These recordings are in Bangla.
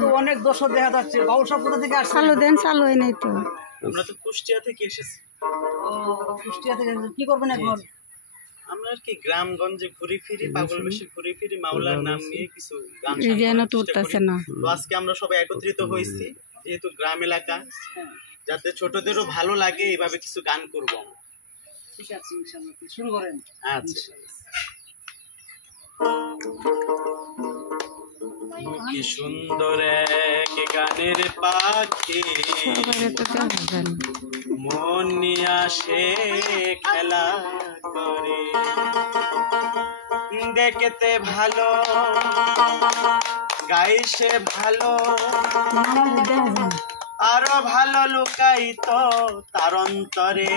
তো অনেক দর্শক দেখা যাচ্ছে। বাউল সব কোথা থেকে আসছে? চালু দেন, চালু হয় নাই তো। আমরা তো কুষ্টিয়া থেকে এসেছি। ও, কুষ্টিয়া থেকে কি করবেন এখন? আমরা আর কি গ্রামগঞ্জে ঘুরে ফিরি, পাগল বেশি ঘুরে ফিরি, মাওলার নাম নিয়ে কিছু গান রিজিয়ানো তো উঠতেছে না। তো আজকে আমরা সবাই একত্রিত হয়েছি, যেহেতু গ্রাম এলাকা, যাতে ছোটদেরও ভালো লাগে এইভাবে কিছু গান করবো। ঠিক আছে, ইনশাআল্লাহ শুরু করেন। আচ্ছা। কি সুন্দর এক গানের পাখি, মন নিয়ে আসে খেলা করে, দেখতে ভালো গাইছে ভালো, আরো ভালো লুকাই তো তার অন্তরে,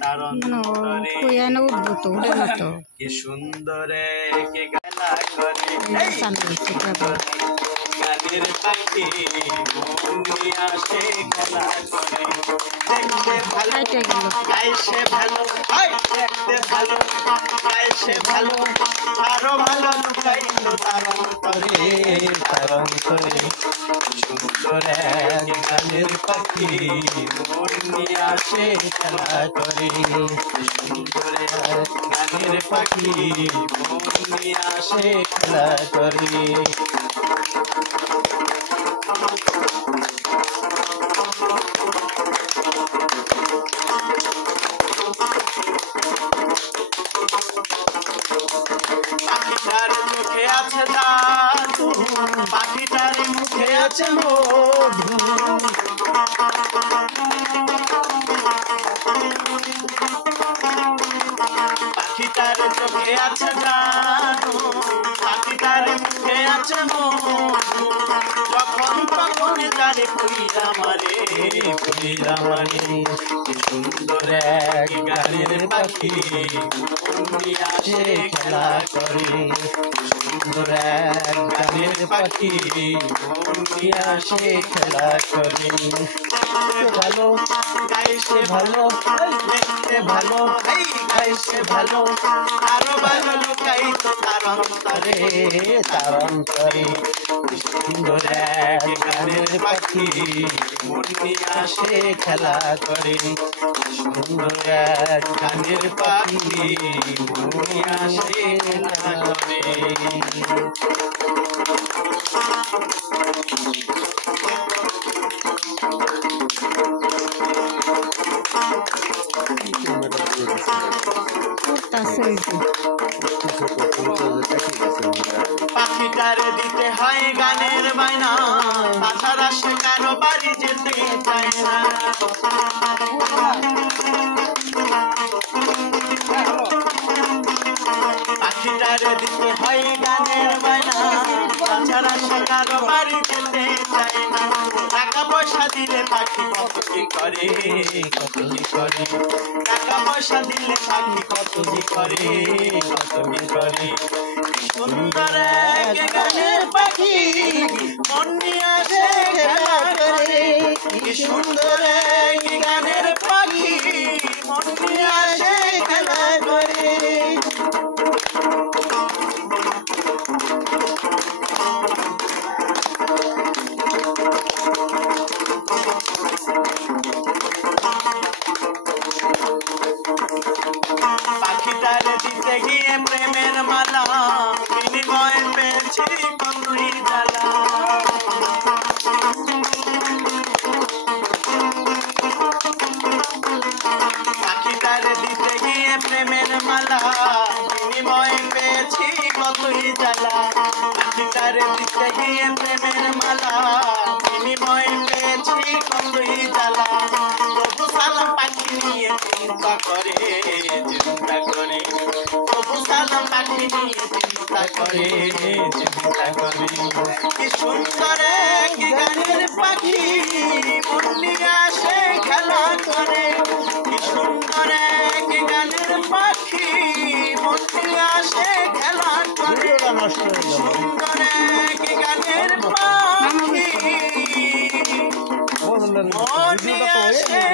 তার অন্তরে কি সুন্দর কে খেলা করে, গানের পাখি মন নিয়ে আসে খেলা করে, দেখতে ভালো গাইছে ভালো, দেখতে ভালো গাইছে ভালো, আরো ভালো লুকাই তো তার অন্তরে, তার অন্তরে সুন্দর এক গানের পাখি মন নিয়ে আসে খেলা করে, সুন্দর এক গানের পাখি মন নিয়ে আসে খেলা করে। পাখিটার মুখে আছে জাদু, পাখিটার মুখে আছে মধু, পাখিটার চোখে আছে জাদু, পাখিটার মুখে আছে মধু, যখন তখন তারে পুইরা মারে, পুইরা মারে, কি সুন্দর এক গানের পাখি মন নিয়ে আসে খেলা করে, সুন্দর এক গানের পাখি মন নিয়ে আসে খেলা করে, ভালো গাইছে ভালো, দেখতে ভালো গাইছে ভালো, আরো ভালো লুকাই তো তার অন্তরে, তার অন্তরে সুন্দর এক গানের পাখি মন নিয়ে আসে খেলা করে, সুন্দর এক গানের পাখি মন নিয়ে আসে খেলা করে। পাখিটারে দিতে হয় গানের বায়না, তাছাড়া সে কারো বাড়ি যেতে চায় না, পাখিটারে দিতে হয় গানের বায়না, তাছাড়া সে কারো বাড়ি যেতে চায় না, টাকা পয়সা দিলে পাখি কত কি করে, কত কি করে, টাকা পয়সা দিলে পাখি কত কি করে, কত কি করে, সুন্দর এক গানের পাখি মন নিয়ে আসে খেলা করে, কি সুন্দর এক গানের পাখি মন নিয়ে আসে খেলা করে। পাখিটারে দিতে গিয়ে প্রেমের মালা, বিনিময়ে পেয়েছি কতই জ্বালা, পাখিটারে দিতে গিয়ে প্রেমের মালা, বিনিময়ে পেয়েছি কতই জ্বালা, পাখিটারে দিতে গিয়ে প্রেমের মালা, বিনিময়ে পেয়েছি কতই জ্বালা, তবু সালাম পাখি নিয়ে চিন্তা করে, চিন্তা করে, তবু সালাম পাখি নিয়ে চিন্তা করে, চিন্তা করে, কি সুন্দর এক গানের পাখি মন নিয়ে আসে খেলা করে, কি সুন্দর এক গানের পাখি মন নিয়ে আসে খেলা করে, সুন্দর এক গানের পাখি মন নিয়ে আসে